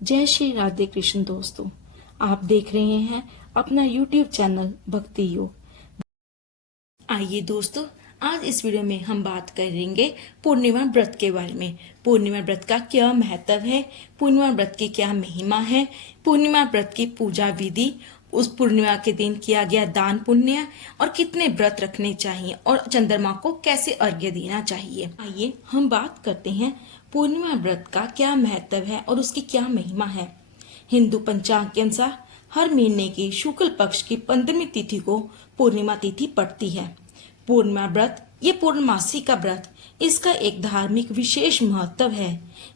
जय श्री राधे कृष्ण दोस्तों, आप देख रहे हैं अपना YouTube चैनल भक्ति योग। आइए दोस्तों, आज इस वीडियो में हम बात करेंगे पूर्णिमा व्रत के बारे में। पूर्णिमा व्रत का क्या महत्व है, पूर्णिमा व्रत की क्या महिमा है, पूर्णिमा व्रत की पूजा विधि, उस पूर्णिमा के दिन किया गया दान पुण्य और कितने व्रत रखने चाहिए और चंद्रमा को कैसे अर्घ्य देना चाहिए। आइए हम बात करते हैं पूर्णिमा व्रत का क्या महत्व है और उसकी क्या महिमा है। हिंदू पंचांग के अनुसार हर महीने के शुक्ल पक्ष की 15वीं तिथि को पूर्णिमा तिथि पड़ती है। पूर्णिमा व्रत ये पूर्णमासी का व्रत, इसका एक धार्मिक विशेष महत्व है।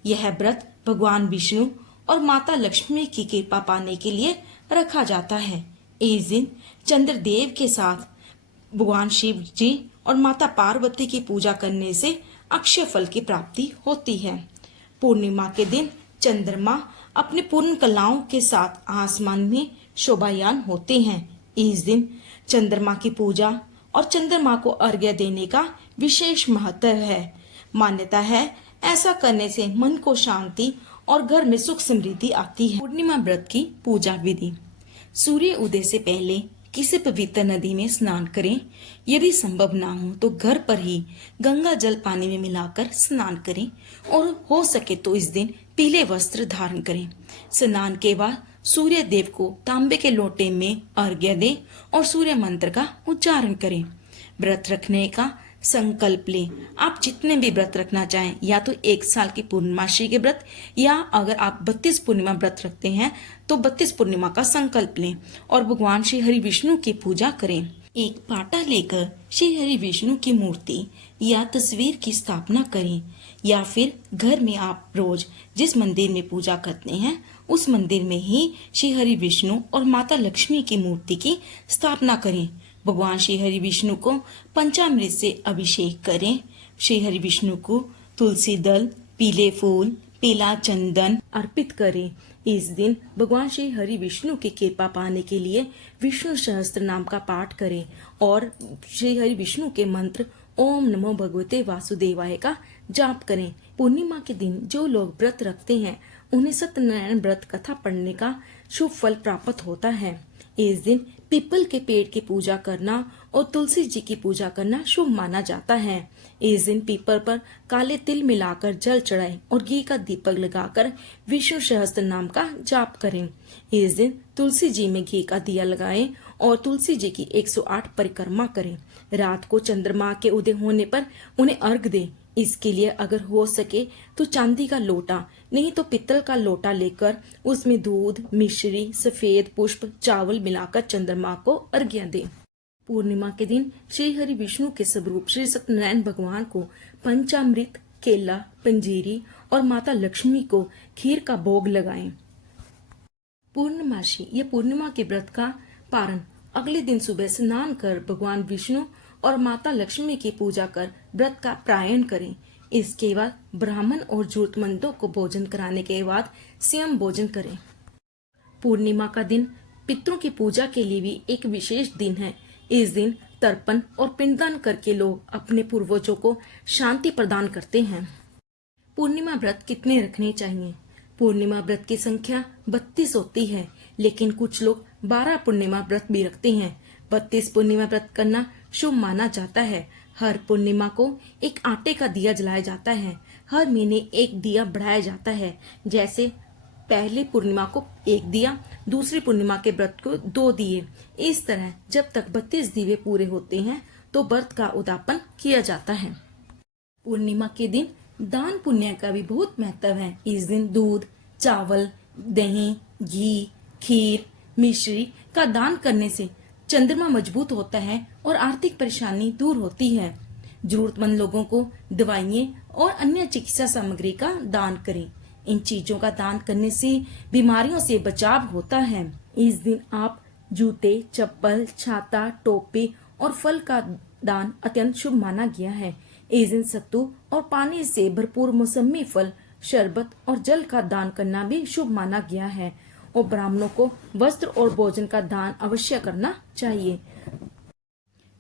यह व्रत भगवान विष्णु और माता लक्ष्मी की कृपा पाने के लिए रखा जाता है। इस दिन चंद्रदेव के साथ भगवान शिव जी और माता पार्वती की पूजा करने से अक्षय फल की प्राप्ति होती है। पूर्णिमा के दिन चंद्रमा अपने पूर्ण कलाओं के साथ आसमान में शोभायान होते हैं। इस दिन चंद्रमा की पूजा और चंद्रमा को अर्घ्य देने का विशेष महत्व है। मान्यता है ऐसा करने से मन को शांति और घर में सुख समृद्धि आती है। पूर्णिमा व्रत की पूजा विधि। सूर्य उदय से पहले किसी पवित्र नदी में स्नान करें। यदि संभव ना हो तो घर पर ही गंगा जल पानी में मिलाकर स्नान करें और हो सके तो इस दिन पीले वस्त्र धारण करें। स्नान के बाद सूर्य देव को तांबे के लोटे में अर्घ्य दें और सूर्य मंत्र का उच्चारण करें। व्रत रखने का संकल्प लें। आप जितने भी व्रत रखना चाहें, या तो 1 साल की पूर्णमासी के व्रत, या अगर आप 32 पूर्णिमा व्रत रखते हैं तो 32 पूर्णिमा का संकल्प लें और भगवान श्री हरि विष्णु की पूजा करें। एक पाटा लेकर श्री हरि विष्णु की मूर्ति या तस्वीर की स्थापना करें, या फिर घर में आप रोज जिस मंदिर में पूजा करते हैं उस मंदिर में ही श्री हरि विष्णु और माता लक्ष्मी की मूर्ति की स्थापना करें। भगवान श्री हरि विष्णु को पंचामृत से अभिषेक करें। श्री हरि विष्णु को तुलसी दल, पीले फूल, पीला चंदन अर्पित करें। इस दिन भगवान श्री हरि विष्णु की कृपा पाने के लिए विष्णु सहस्त्र नाम का पाठ करें और श्री हरि विष्णु के मंत्र ओम नमो भगवते वासुदेवाय का जाप करें। पूर्णिमा के दिन जो लोग व्रत रखते हैं उन्हें सत्यनारायण व्रत कथा पढ़ने का शुभ फल प्राप्त होता है। इस दिन पीपल के पेड़ की पूजा करना और तुलसी जी की पूजा करना शुभ माना जाता है। इस दिन पीपल पर काले तिल मिलाकर जल चढ़ाएं और घी का दीपक लगाकर विष्णु सहस्त्र नाम का जाप करें। इस दिन तुलसी जी में घी का दिया लगाएं और तुलसी जी की 108 परिक्रमा करें। रात को चंद्रमा के उदय होने पर उन्हें अर्घ दें। इसके लिए अगर हो सके तो चांदी का लोटा, नहीं तो पित्तल का लोटा लेकर उसमें दूध, मिश्री, सफेद पुष्प, चावल मिलाकर चंद्रमा को अर्घ्य दें। पूर्णिमा के दिन श्री हरि विष्णु के स्वरूप श्री सत्यनारायण भगवान को पंचामृत, केला, पंजीरी और माता लक्ष्मी को खीर का भोग लगाएं। पूर्णमासी या पूर्णिमा के व्रत का पारण अगले दिन सुबह स्नान कर भगवान विष्णु और माता लक्ष्मी की पूजा कर व्रत का प्रायण करें। इसके बाद ब्राह्मण और जरूरतमंदों को भोजन कराने के बाद स्वयं भोजन करें। पूर्णिमा का दिन पितरों की पूजा के लिए भी एक विशेष दिन है। इस दिन तर्पण और पिंडदान करके लोग अपने पूर्वजों को शांति प्रदान करते हैं। पूर्णिमा व्रत कितने रखने चाहिए? पूर्णिमा व्रत की संख्या 32 होती है, लेकिन कुछ लोग 12 पूर्णिमा व्रत भी रखते हैं। 32 पूर्णिमा व्रत करना शुभ माना जाता है। हर पूर्णिमा को एक आटे का दिया जलाया जाता है। हर महीने एक दिया बढ़ाया जाता है। जैसे पहली पूर्णिमा को 1 दिया, दूसरी पूर्णिमा के व्रत को 2 दिए। इस तरह जब तक 32 दिए पूरे होते हैं तो व्रत का उद्यापन किया जाता है। पूर्णिमा के दिन दान पुण्य का भी बहुत महत्व है। इस दिन दूध, चावल, दही, घी, खीर, मिश्री का दान करने से चंद्रमा मजबूत होता है और आर्थिक परेशानी दूर होती है। जरूरतमंद लोगों को दवाइयाँ और अन्य चिकित्सा सामग्री का दान करें। इन चीजों का दान करने से बीमारियों से बचाव होता है। इस दिन आप जूते, चप्पल, छाता, टोपी और फल का दान अत्यंत शुभ माना गया है। इस दिन सत्तू और पानी से भरपूर मौसमी फल, शरबत और जल का दान करना भी शुभ माना गया है और ब्राह्मणों को वस्त्र और भोजन का दान अवश्य करना चाहिए।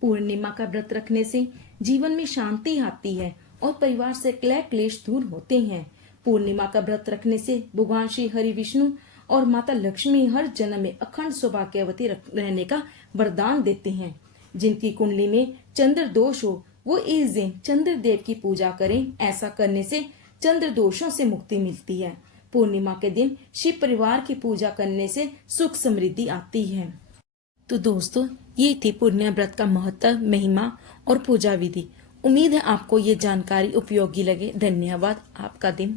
पूर्णिमा का व्रत रखने से जीवन में शांति आती है और परिवार से क्लेश दूर होते हैं। पूर्णिमा का व्रत रखने से भगवान श्री हरि विष्णु और माता लक्ष्मी हर जन्म में अखंड सौभाग्यवती रहने का वरदान देते हैं। जिनकी कुंडली में चंद्र दोष हो वो इस दिन चंद्र देव की पूजा करें। ऐसा करने से चंद्र दोषों से मुक्ति मिलती है। पूर्णिमा के दिन शिव परिवार की पूजा करने से सुख समृद्धि आती है। तो दोस्तों, ये थी पूर्णिमा व्रत का महत्व, महिमा और पूजा विधि। उम्मीद है आपको ये जानकारी उपयोगी लगे। धन्यवाद। आपका दिन